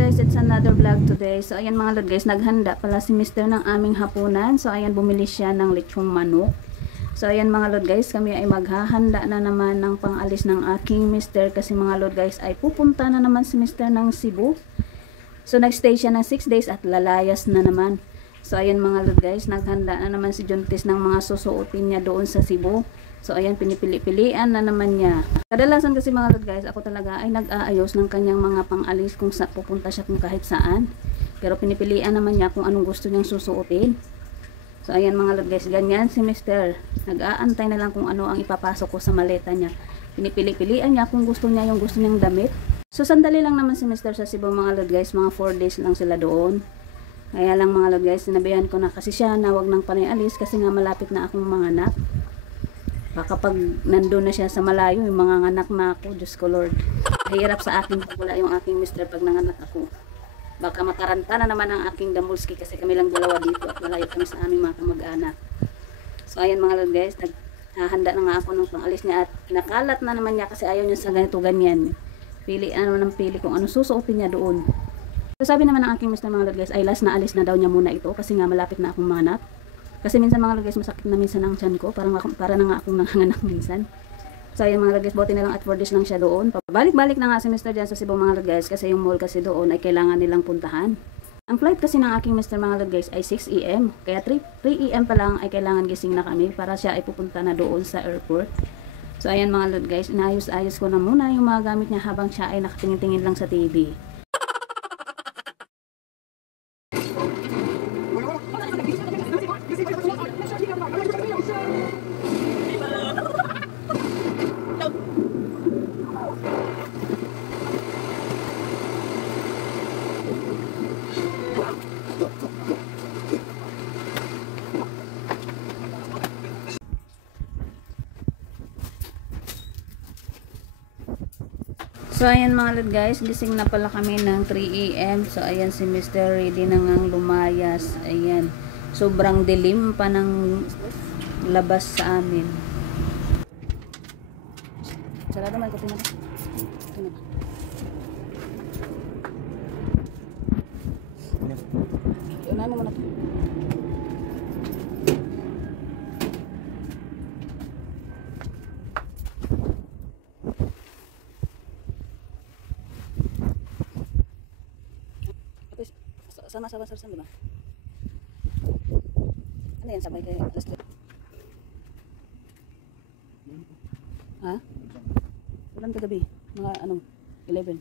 guys, it's another vlog today. So ayan mga lord guys, naghanda pala si Mr. ng aming hapunan. So ayan, bumili siya ng lechong manok. So ayan mga lord guys, kami ay maghahanda na naman ng pangalis ng aking Mr. Kasi mga lord guys, ay pupunta na naman si Mr. ng Cebu. So nagstay siya ng 6 days at lalayas na naman. So ayan mga lord guys, naghanda na naman si Juntis ng mga susuotin niya doon sa Cebu. So ayan, pinipili-pilian na naman niya. Kadalasan kasi mga lord guys, ako talaga ay nag-aayos ng kanyang mga pang-alis kung pupunta siya kung kahit saan. Pero pinipilian naman niya kung anong gusto niyang susuotin. So ayan mga lord guys, ganyan si Mr. Nag-aantay na lang kung ano ang ipapasok ko sa maleta niya. Pinipili-pilian niya kung gusto niya yung gusto niyang damit. So sandali lang naman si Mr. sa Cebu mga lord guys, mga 4 days lang sila doon. Kaya lang mga lord guys, sinabihan ko na kasi siya na wag nang panay alis kasi nga malapit na akong mga anak. Baka pag nandun na siya sa malayo, yung mga anak na ako, Diyos ko Lord. Hirap sa akin pag wala yung aking Mr. pag nanganak ako. Baka mataranta na naman ang aking Damulski kasi kami lang dalawa dito at malayo kami sa aming mga kamag-anak. So ayan mga Lord guys, naghahanda na nga ako ng pangalis niya at nakalat na naman niya kasi ayaw niya sa ganito ganyan. Pili na naman ng pili kung ano susuotin niya doon. So sabi naman ng aking Mr. mga Lord guys, ay last na alis na daw niya muna ito kasi nga malapit na akong mga anak. Kasi minsan mga lord guys, masakit na minsan ang tiyan ko. Para na nga akong nanganganak minsan. So ayan mga lord guys, buti na lang at 4 days lang siya doon. Pabalik-balik na nga si Mr. dyan sa Cebu mga lord guys. Kasi yung mall kasi doon ay kailangan nilang puntahan. Ang flight kasi ng aking Mr. mga lord guys ay 6 AM. Kaya 3 AM pa lang ay kailangan gising na kami para siya ay pupunta na doon sa airport. So ayan mga lord guys, inayos-ayos ko na muna yung mga gamit niya habang siya ay nakatingin-tingin lang sa TV. So ayan mga lord guys, gising na pala kami ng 3 AM. So ayan si Mr. ready na ngang lumayas. Ayan, sobrang dilim pa ng labas sa amin. Sarado man ko tinapos. Unahin mo muna ito. Sama-sama di ba? Ano yan, sabay kayo? Ha? Ulan kagabi, mga 11.